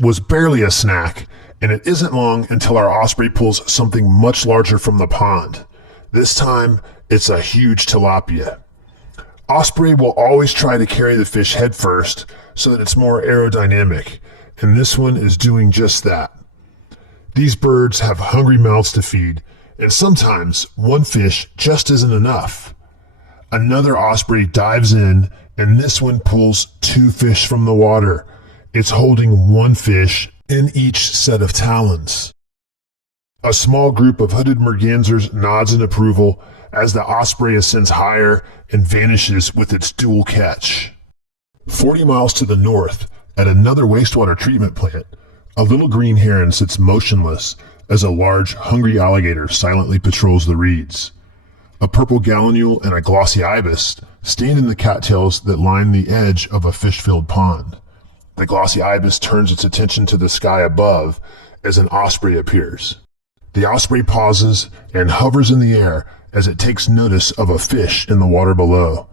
was barely a snack, and it isn't long until our osprey pulls something much larger from the pond. This time, it's a huge tilapia. Osprey will always try to carry the fish head first so that it's more aerodynamic, and this one is doing just that. These birds have hungry mouths to feed, and sometimes one fish just isn't enough. Another osprey dives in, and this one pulls 2 fish from the water. It's holding 1 fish in each set of talons. A small group of hooded mergansers nods in approval as the osprey ascends higher and vanishes with its dual catch. 40 miles to the north, at another wastewater treatment plant, a little green heron sits motionless as a large, hungry alligator silently patrols the reeds. A purple gallinule and a glossy ibis stand in the cattails that line the edge of a fish-filled pond. The glossy ibis turns its attention to the sky above as an osprey appears. The osprey pauses and hovers in the air as it takes notice of a fish in the water below.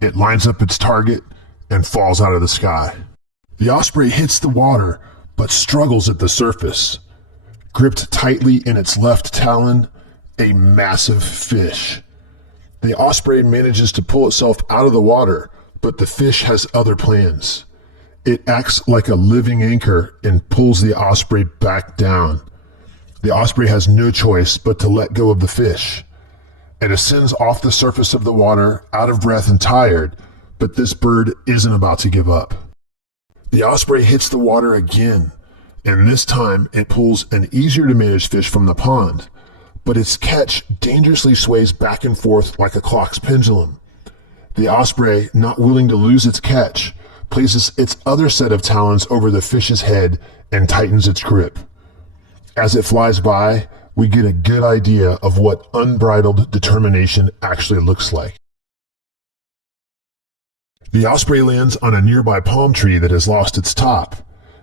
It lines up its target and falls out of the sky. The osprey hits the water but struggles at the surface. Gripped tightly in its left talon, a massive fish. The osprey manages to pull itself out of the water, but the fish has other plans. It acts like a living anchor and pulls the osprey back down. The osprey has no choice but to let go of the fish. It ascends off the surface of the water, out of breath and tired, but this bird isn't about to give up. The osprey hits the water again, and this time it pulls an easier to manage fish from the pond, but its catch dangerously sways back and forth like a clock's pendulum. The osprey, not willing to lose its catch, places its other set of talons over the fish's head and tightens its grip. As it flies by, we get a good idea of what unbridled determination actually looks like. The osprey lands on a nearby palm tree that has lost its top.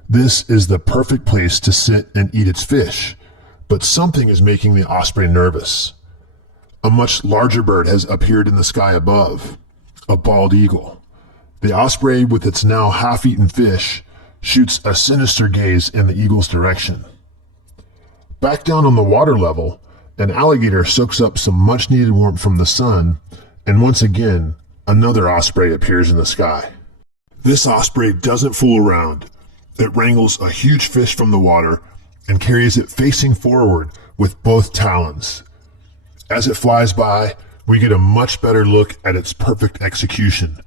This is the perfect place to sit and eat its fish, but something is making the osprey nervous. A much larger bird has appeared in the sky above, a bald eagle. The osprey, with its now half-eaten fish, shoots a sinister gaze in the eagle's direction. Back down on the water level, an alligator soaks up some much-needed warmth from the sun, and once again, another osprey appears in the sky. This osprey doesn't fool around. It wrangles a huge fish from the water and carries it facing forward with both talons. As it flies by, we get a much better look at its perfect execution.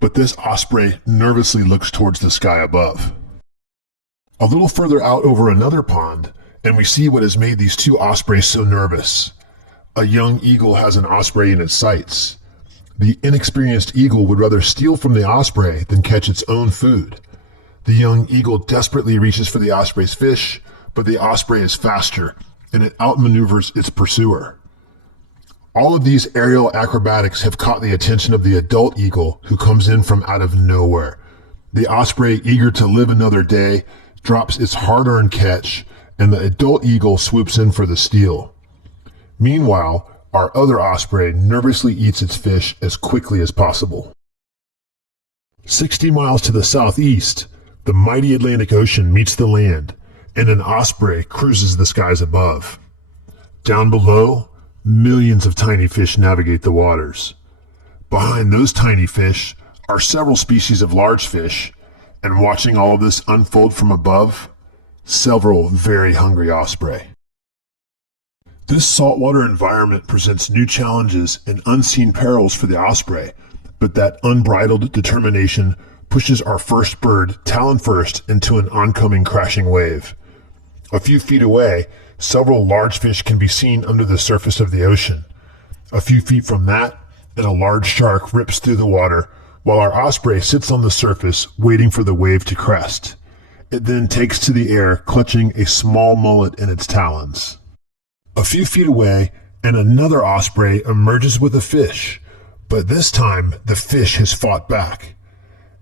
But this osprey nervously looks towards the sky above. A little further out over another pond, and we see what has made these 2 ospreys so nervous. A young eagle has an osprey in its sights. The inexperienced eagle would rather steal from the osprey than catch its own food. The young eagle desperately reaches for the osprey's fish, but the osprey is faster, and it outmaneuvers its pursuer. All of these aerial acrobatics have caught the attention of the adult eagle, who comes in from out of nowhere. The osprey, eager to live another day, drops its hard-earned catch, and the adult eagle swoops in for the steal. Meanwhile, our other osprey nervously eats its fish as quickly as possible. 60 miles to the southeast, the mighty Atlantic Ocean meets the land, and an osprey cruises the skies above. Down below, millions of tiny fish navigate the waters. Behind those tiny fish are several species of large fish, and watching all of this unfold from above, several very hungry osprey. This saltwater environment presents new challenges and unseen perils for the osprey, but that unbridled determination pushes our first bird talon first into an oncoming crashing wave. A few feet away, several large fish can be seen under the surface of the ocean. A few feet from that, and a large shark rips through the water, while our osprey sits on the surface waiting for the wave to crest. It then takes to the air, clutching a small mullet in its talons. A few feet away, and another osprey emerges with a fish, but this time the fish has fought back.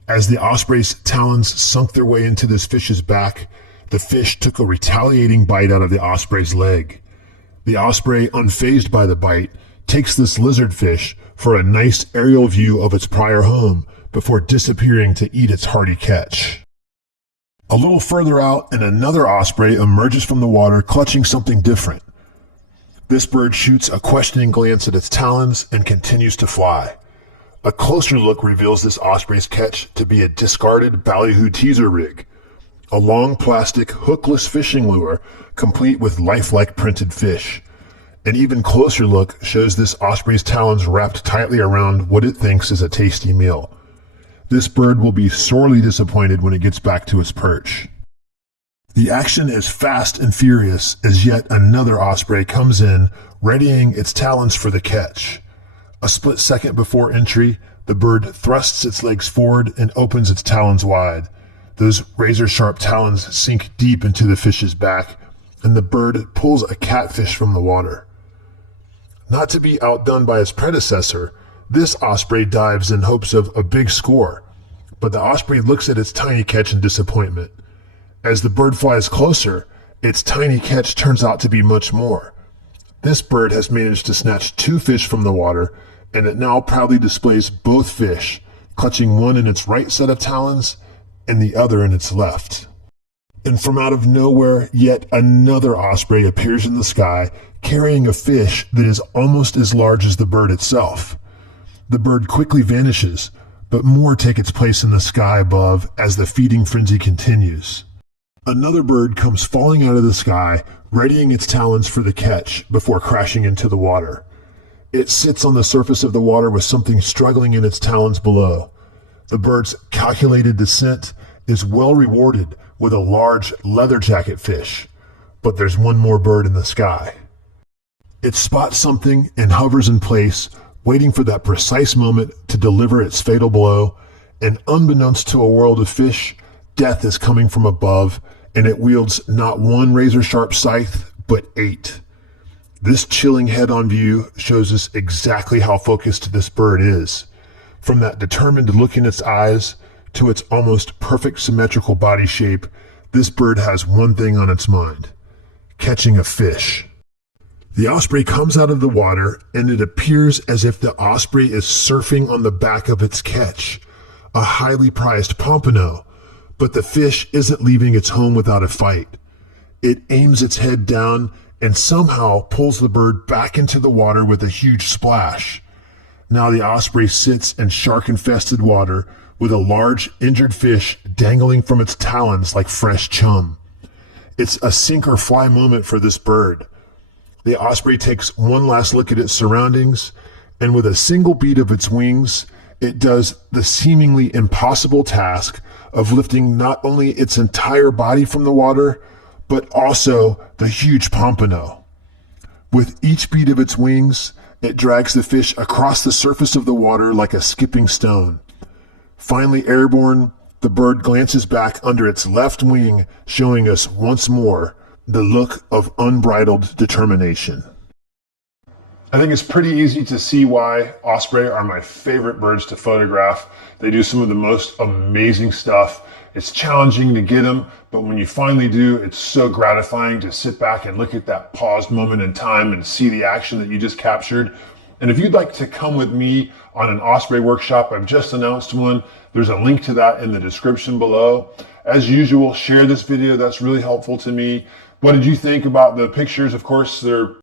As the osprey's talons sunk their way into this fish's back, the fish took a retaliating bite out of the osprey's leg. The osprey, unfazed by the bite, takes this lizard fish for a nice aerial view of its prior home before disappearing to eat its hearty catch. A little further out, and another osprey emerges from the water, clutching something different. This bird shoots a questioning glance at its talons and continues to fly. A closer look reveals this osprey's catch to be a discarded ballyhoo teaser rig, a long plastic hookless fishing lure complete with lifelike printed fish. An even closer look shows this osprey's talons wrapped tightly around what it thinks is a tasty meal. This bird will be sorely disappointed when it gets back to its perch. The action is fast and furious as yet another osprey comes in, readying its talons for the catch. A split second before entry, the bird thrusts its legs forward and opens its talons wide. Those razor-sharp talons sink deep into the fish's back, and the bird pulls a catfish from the water. Not to be outdone by its predecessor, this osprey dives in hopes of a big score, but the osprey looks at its tiny catch in disappointment. As the bird flies closer, its tiny catch turns out to be much more. This bird has managed to snatch 2 fish from the water, and it now proudly displays both fish, clutching one in its right set of talons and the other in its left. And from out of nowhere, yet another osprey appears in the sky, carrying a fish that is almost as large as the bird itself. The bird quickly vanishes, but more take its place in the sky above as the feeding frenzy continues. Another bird comes falling out of the sky, readying its talons for the catch before crashing into the water. It sits on the surface of the water with something struggling in its talons below. The bird's calculated descent is well rewarded with a large leather jacket fish, but there's one more bird in the sky. It spots something and hovers in place, waiting for that precise moment to deliver its fatal blow, and unbeknownst to a world of fish, death is coming from above, and it wields not one razor-sharp scythe, but 8. This chilling head-on view shows us exactly how focused this bird is. From that determined look in its eyes to its almost perfect symmetrical body shape, this bird has one thing on its mind: catching a fish. The osprey comes out of the water, and it appears as if the osprey is surfing on the back of its catch, a highly prized pompano, but the fish isn't leaving its home without a fight. It aims its head down and somehow pulls the bird back into the water with a huge splash. Now the osprey sits in shark-infested water with a large injured fish dangling from its talons like fresh chum. It's a sink or fly moment for this bird. The osprey takes one last look at its surroundings, and with a single beat of its wings, it does the seemingly impossible task of lifting not only its entire body from the water, but also the huge pompano. With each beat of its wings, it drags the fish across the surface of the water like a skipping stone. Finally airborne, the bird glances back under its left wing, showing us once more the look of unbridled determination. I think it's pretty easy to see why osprey are my favorite birds to photograph. They do some of the most amazing stuff. It's challenging to get them, but when you finally do, it's so gratifying to sit back and look at that paused moment in time and see the action that you just captured. And if you'd like to come with me on an osprey workshop, I've just announced one. There's a link to that in the description below. As usual, share this video. That's really helpful to me. What did you think about the pictures? Of course, they're